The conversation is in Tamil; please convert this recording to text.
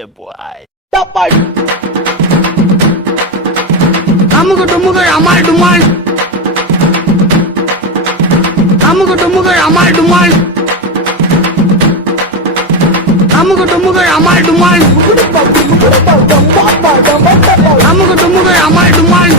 Yeah, boy. அமுகு டுமுகு அமால் டுமால் அமுகு டுமுகு அமால் டுமால் அமுகு டுமுகு அமால் டுமால் அமுகு டுமுகு அமால் டுமால்